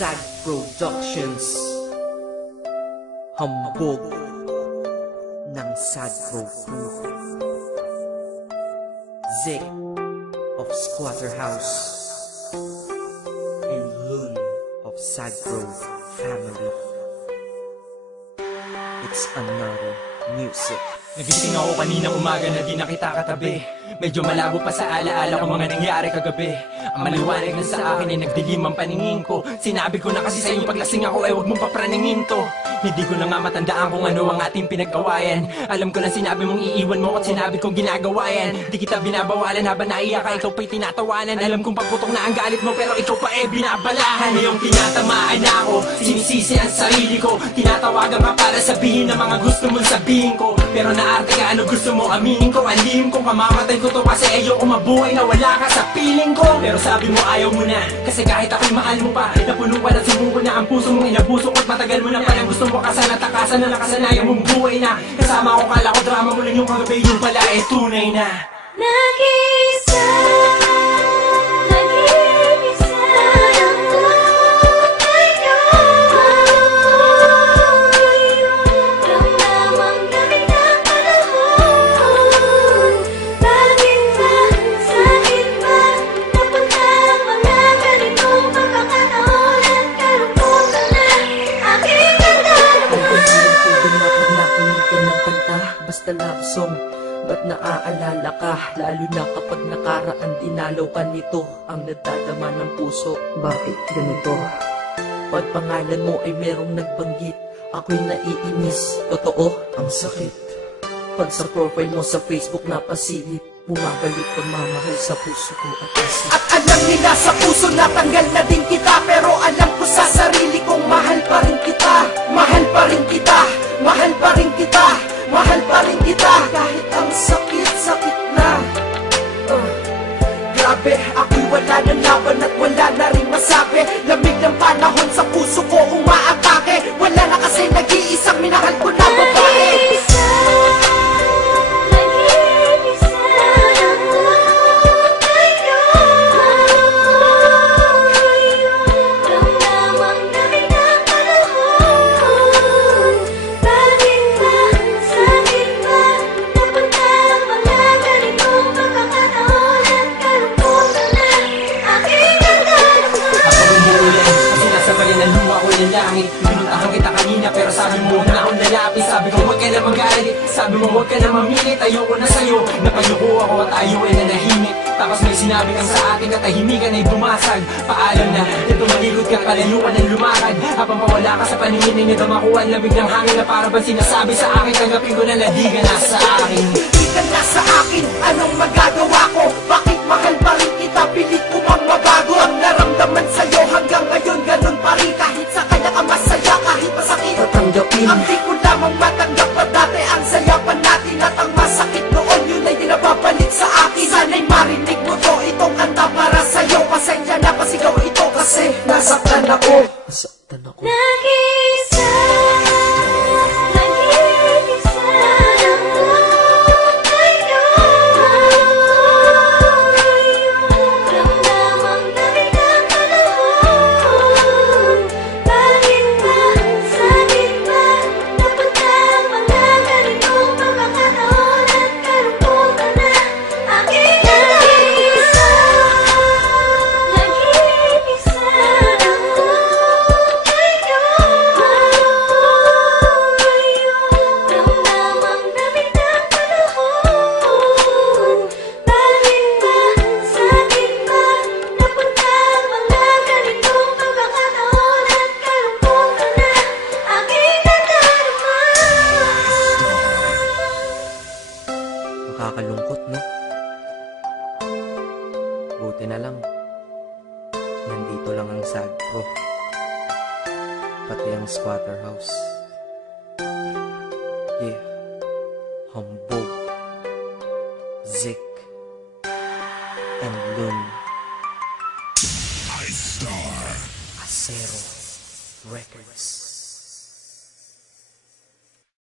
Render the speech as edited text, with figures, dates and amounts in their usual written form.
SAG Productions. Hambog ng SAG Pro Crew. Zick of Squatter House and Loon of SAG Pro Family. It's another music. Nagising ako kaninang umaga na di na kita katabi. Medyo malabo pa sa alaala ko mga nangyari kagabi. Ang maliwanag na sa akin ay nagdilim ang paningin ko. Sinabi ko na kasi sa'yo paglasing ako ay huwag mong papraningin to. Hindi ko na nga matandaan kung ano ang ating pinag-awayan. Alam ko na sinabi mong iiwan mo at sinabi kong ginagawa yan. Di kita binabawalan habang naiyak ka, ikaw pa'y tinatawanan. Alam kong pagputok na ang galit mo pero ikaw pa binabalahan. Ngayong tinatamaan ako, sinisisi ang sarili ko. Tinatawagan ka para sabihin ang mga gusto mong sabihin ko. Pero naarte ka, ano gusto mo aminin ko? Alihim ko, kamamatay ko to kasi ayoko mabuhay na wala ka sa piling ko. Pero sabi mo ayaw mo na, kasi kahit ako'y mahal mo pa. Napuno pa na sumuko na ang puso mong inabuso ko't matagal mo na palang gusto mo kasana takasan na nakasanayan mong buhay na. Kasama ko kala ko drama mo lang yung kagabi, yung pala tunay na. Nag-iisa basta love song, ba't naaalala ka? Lalo na kapag nakaraan dinalaw ka nito. Ang nadadama ng puso, bakit ganito? Pag pangalan mo ay merong nagbanggit, ako'y naiinis, totoo, ang sakit. Pag sa profile mo sa Facebook napasilip, bumabalik pagmamahal sa puso ko at isip. At alam nila sa puso natanggal na din kita, pero alam ko sa sarili kong mahal pa rin kita. Mahal pa rin kita, mahal pa rin kita, mahal pa rin kita. Kahit ang sakit-sakit na grabe, ako'y wala ng laban at wala na rin masabi. Lamig ng panahon sa puso ko umaatake. Wala na kasi nag-iisang minahal ko na babae. Pinuntahan kita kanina pero sabi mo huwag na akong lalapit. Sabi ko huwag ka na magalit, sabi mo huwag ka na mamilit. Ayoko na sa'yo, napayuko ako at tayo ay nanahimik. Tapos may sinabi kang sa akin at tahimikan ay bumasag. Paalam na, dito malikot ka, kalayuan ng lumakad. Habang pawala ka sa paningin ay nadama ko ang lamig ng hangin na para bang sinasabi sa akin. Tanggapin ko na di ka na sa akin. Di ka na sa akin, anong magagawa ko? Bakit mahal pa rin kita, pilit ko mang mabago. Ang naramdaman sa'yo hanggang ngayon ganun pa rin. Kahit sa kanya ka masaya, kahit masakit tatanggapin. Ang di ko lamang matanggap pa dati ang saya pa natin. At ang masakit noon, yun ay di nababalik sa akin. Sana'y marinig mo to, itong kanta para sa'yo. Pasensya na pasigaw ito kasi nasaktan ako. Nasaktan ako. Nag-iisa Nakakalungkot, no? Buti na lang nandito lang ang SAG Pro, pati ang Squatter House. Yeah, Hambog, Zick, and Loon. Acero Records.